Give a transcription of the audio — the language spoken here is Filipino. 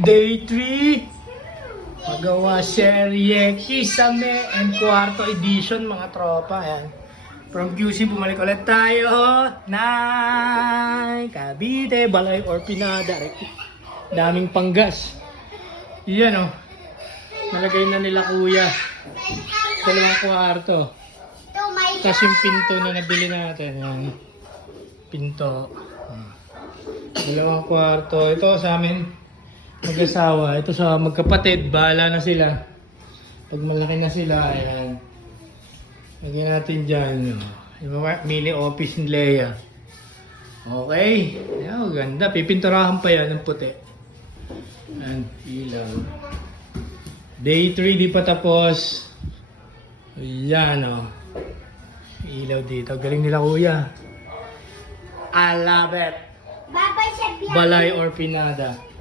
Day 3. Magawa serye Kisame and Kwarto edition mga tropa. Ayan. From QC, bumalik ulit tayo. Cavite, Balay or Pinada. Daming panggas. Yan o. Nalagay na nila kuya. 2 kwarto. Tapos yung pinto na nabili natin. Yan. Pinto. 2 kwarto. Ito sa amin mag-asawa. Ito sa magkapatid. Bahala na sila. Pag malaki na sila, ayan. Lagyan natin dyan. Yung mga mini office ni Leia. Okay. Ayan, ganda. Pipinturahan pa yan ng puti. Ayan, ilaw. Day 3, di pa tapos. Ayan, o. Ilaw dito. Galing nila kuya. I love it. Balay or Pinada.